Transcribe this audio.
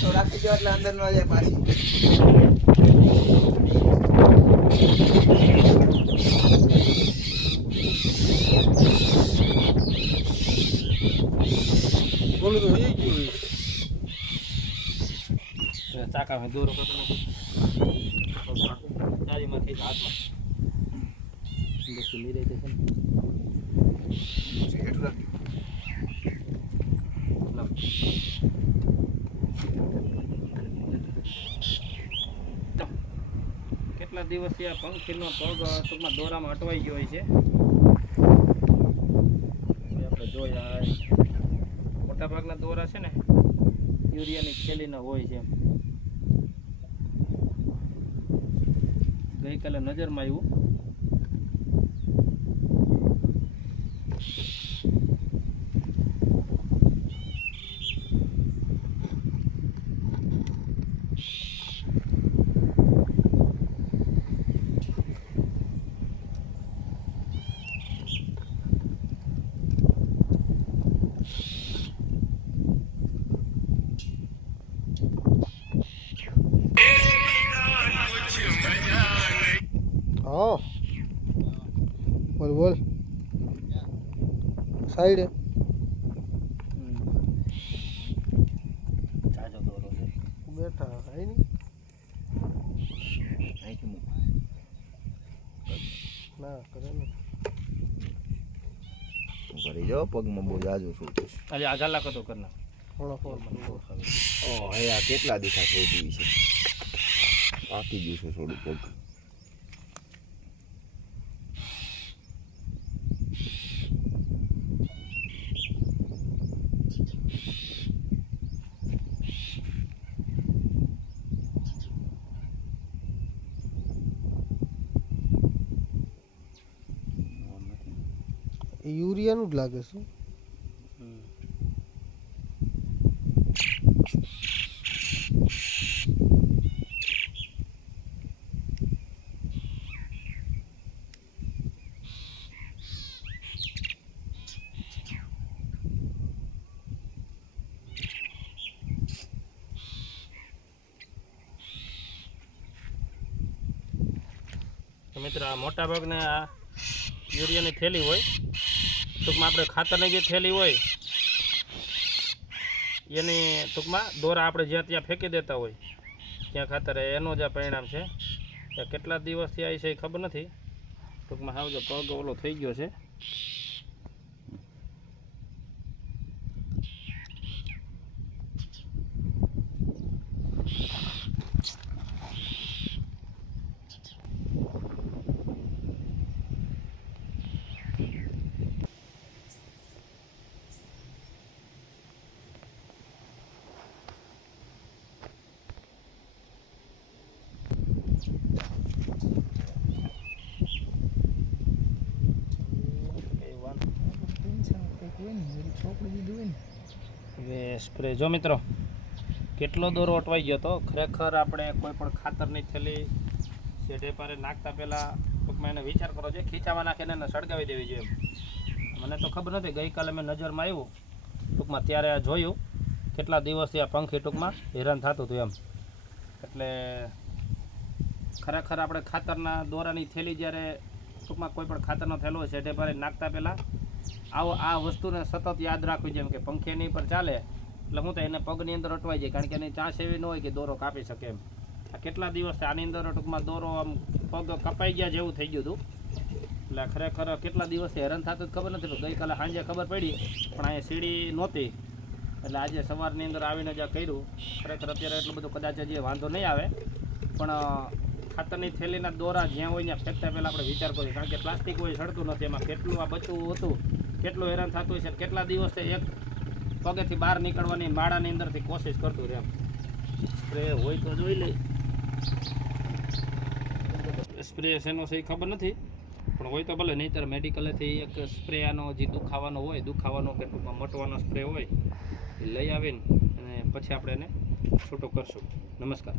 તો રાખી દો એટલે અંદર ન જાય પાછી. બોલું તો એ ગયું ચાકા મેં દૂર કરતો ચારીમાં થઈ હાથમાં ખુલ્લી રહી જશે ને. કેટલા દિવસથી આ પંખીનો પગ ટૂંકમાં દોરામાં અટવાઈ ગયો હોય છે. આપણે જોયા મોટાભાગના દોરા છે ને યુરિયાની થેલીના હોય છે. ગઈકાલે નજરમાં આવ્યું હા બોલ બોલ સાઈડ જાજો દોરો છે બેઠા કાંઈ નહીં અહીંથી મૂક ના કરે ને કરી જાઓ પગમાં બહુ જાજુ શું આજે આજા લાખો તો કરના થોડા ફોન ઓ હે કેટલા દીઠા શોધી છે પાકી ગયું છે થોડું પગ. યુરિયાનું જ લાગે છે. તો મિત્ર આ મોટા ભાગના આ યુરિયાની થેલી હોય ટૂંકમાં આપણે ખાતરની જે થેલી હોય એની ટૂંકમાં દોરા આપણે જ્યાં ત્યાં ફેંકી દેતા હોય ત્યાં ખાતર એનું જ આ પરિણામ છે. કેટલા દિવસથી આવી છે એ ખબર નથી. ટૂંકમાં હાવ જો પગ ઓલો થઈ ગયો છે. હવે સ્પ્રે જો મિત્રો કેટલો દોરો અટવાઈ ગયો હતો. ખરેખર આપણે કોઈ પણ ખાતરની થેલી શેઢે પારે નાખતા પહેલાં ટૂંકમાં એને વિચાર કરો છે ખીચામાં નાખીને એને સળગાવી દેવી જોઈએ. મને તો ખબર નથી. ગઈકાલે મેં નજરમાં આવ્યું ટૂંકમાં ત્યારે જોયું કેટલા દિવસથી આ પંખી ટૂંકમાં હેરાન થતું હતું એમ. એટલે ખરેખર આપણે ખાતરના દોરાની થેલી જ્યારે ટૂંકમાં કોઈ પણ ખાતરનો થેલો હોય શેઢે પારે નાખતા પહેલાં આ વસ્તુને સતત યાદ રાખવી જેમ કે પંખી એની પર ચાલે એટલે હું તો એને પગની અંદર અટવાઈ જાય કારણ કે એની ચાંસ એવી ન હોય કે દોરો કાપી શકે એમ. આ કેટલા દિવસથી આની અંદર ટૂંકમાં દોરો આમ પગ કપાઈ ગયા જેવું થઈ ગયું હતું. એટલે ખરેખર કેટલા દિવસથી હેરાન થતું ખબર નથી. ગઈકાલે સાંજે ખબર પડી પણ અહીંયા સીડી નહોતી એટલે આજે સવારની અંદર આવીને જ્યાં કર્યું. ખરેખર અત્યારે એટલું બધું કદાચ હજી વાંધો નહીં આવે પણ ખાતરની થેલીના દોરા જ્યાં હોય ત્યાં ફેંકતા પહેલાં આપણે વિચાર કરીએ કારણ કે પ્લાસ્ટિક હોય સડતું નથી. એમાં કેટલું આ બચવું હતું કેટલું હેરાન થતું હોય છે. કેટલા દિવસથી એક પગેથી બહાર નીકળવાની માળાની અંદરથી કોશિશ કરતું રહે. સ્પ્રે હોય તો જોઈ લઈ. સ્પ્રે શેનો છે ખબર નથી પણ હોય તો ભલે. નહીંતર મેડિકલેથી એક સ્પ્રે આનો જે દુખાવાનો કે ટૂંકમાં મટવાનો સ્પ્રે હોય એ લઈ આવીને અને પછી આપણે એને છૂટો કરશું. નમસ્કાર.